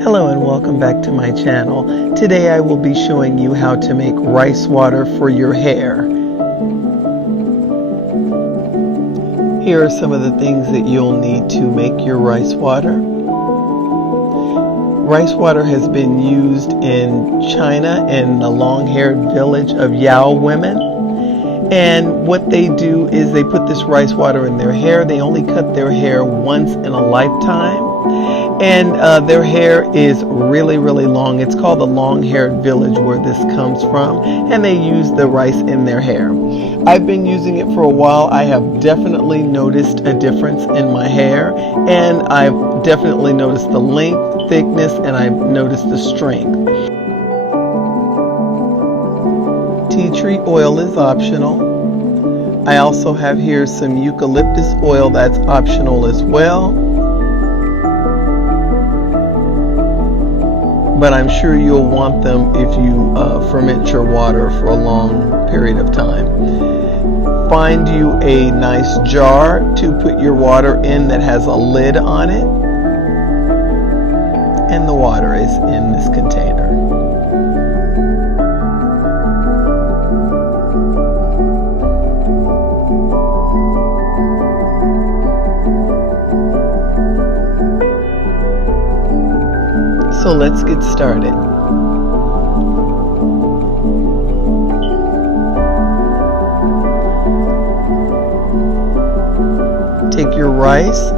Hello and welcome back to my channel. Today I will be showing you how to make rice water for your hair. Here are some of the things that you'll need to make your rice water. Rice water has been used in China in the long-haired village of Yao women. And what they do is they put this rice water in their hair. They only cut their hair once in a lifetime. And their hair is really, really long. It's called the long-haired village where this comes from. And they use the rice in their hair. I've been using it for a while. I have definitely noticed a difference in my hair. And I've definitely noticed the length, thickness, and I've noticed the strength. Tea tree oil is optional. I also have here some eucalyptus oil that's optional as well. But I'm sure you'll want them if you ferment your water for a long period of time. Find you a nice jar to put your water in that has a lid on it. And the water is in this container. So let's get started. Take your rice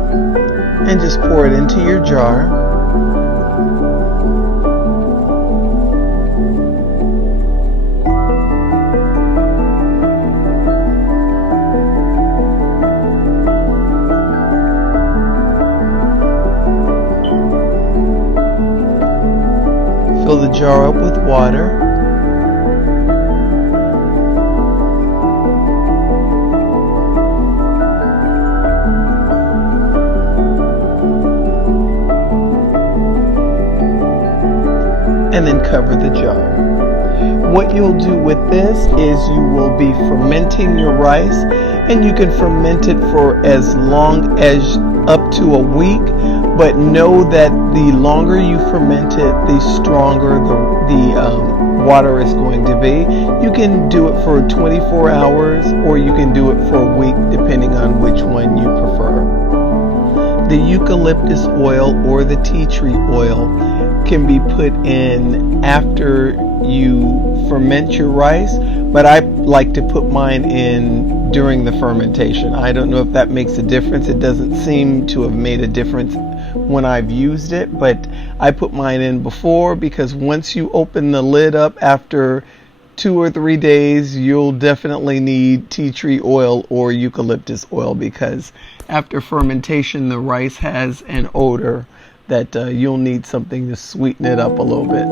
and just pour it into your jar. Fill the jar up with water. And then cover the jar. What you'll do with this is you will be fermenting your rice, and you can ferment it for as long as up to a week. But know that the longer you ferment it, the stronger the water is going to be. You can do it for 24 hours or you can do it for a week depending on which one you prefer. The eucalyptus oil or the tea tree oil can be put in after you ferment your rice, but I like to put mine in during the fermentation. I don't know if that makes a difference. It doesn't seem to have made a difference when I've used it, but I put mine in before, because once you open the lid up after 2 or 3 days, you'll definitely need tea tree oil or eucalyptus oil, because after fermentation the rice has an odor that you'll need something to sweeten it up a little bit.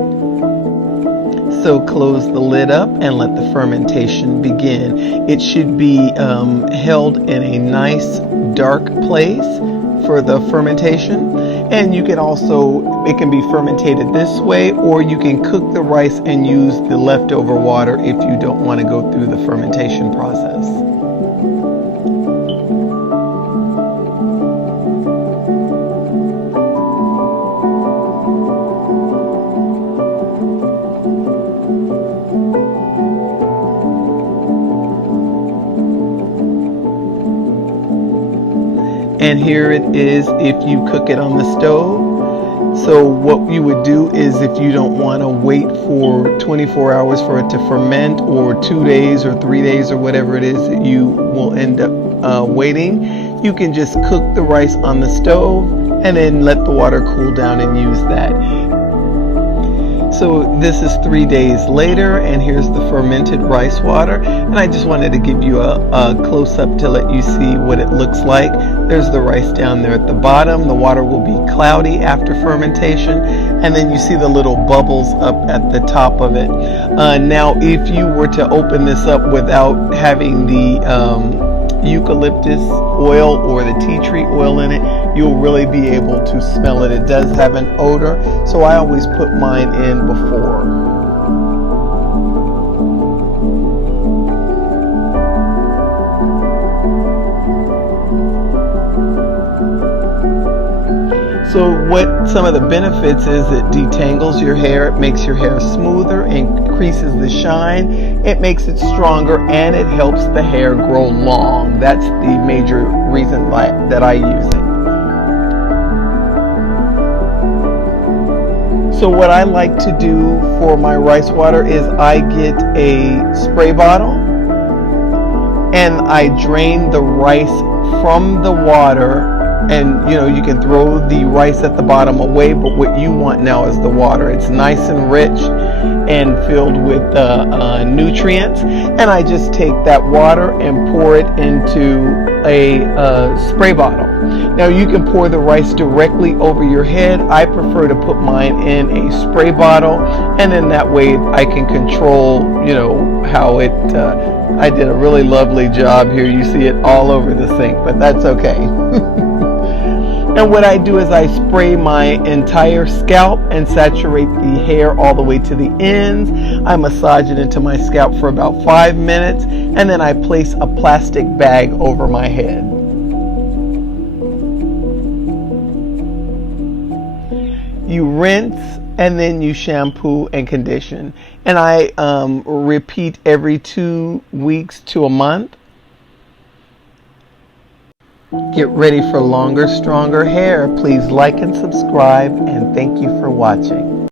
So close the lid up and let the fermentation begin. It should be held in a nice dark place for the fermentation. And you can also, it can be fermented this way, or you can cook the rice and use the leftover water if you don't want to go through the fermentation process. And here it is if you cook it on the stove. So what you would do is, if you don't want to wait for 24 hours for it to ferment, or 2 days or 3 days or whatever it is that you will end up waiting, you can just cook the rice on the stove and then let the water cool down and use that. So this is 3 days later, and here's the fermented rice water. And I just wanted to give you a close-up to let you see what it looks like. There's the rice down there at the bottom. The water will be cloudy after fermentation, and then you see the little bubbles up at the top of it. Now, if you were to open this up without having the eucalyptus oil or the tea tree oil in it, you'll really be able to smell it. It does have an odor, so I always put mine in before. So what some of the benefits is it detangles your hair, it makes your hair smoother, increases the shine, it makes it stronger, and it helps the hair grow long. That's the major reason that I use it. So what I like to do for my rice water is I get a spray bottle and I drain the rice from the water, and you can throw the rice at the bottom away, but what you want now is the water. It's nice and rich and filled with nutrients, and I just take that water and pour it into a spray bottle. Now you can pour the rice directly over your head. I prefer to put mine in a spray bottle, and then that way I can control how it I did a really lovely job here. You see it all over the sink, but that's okay. And what I do is I spray my entire scalp and saturate the hair all the way to the ends. I massage it into my scalp for about 5 minutes, and then I place a plastic bag over my head. You rinse and then you shampoo and condition. And I repeat every 2 weeks to a month. Get ready for longer, stronger hair. Please like and subscribe, and thank you for watching.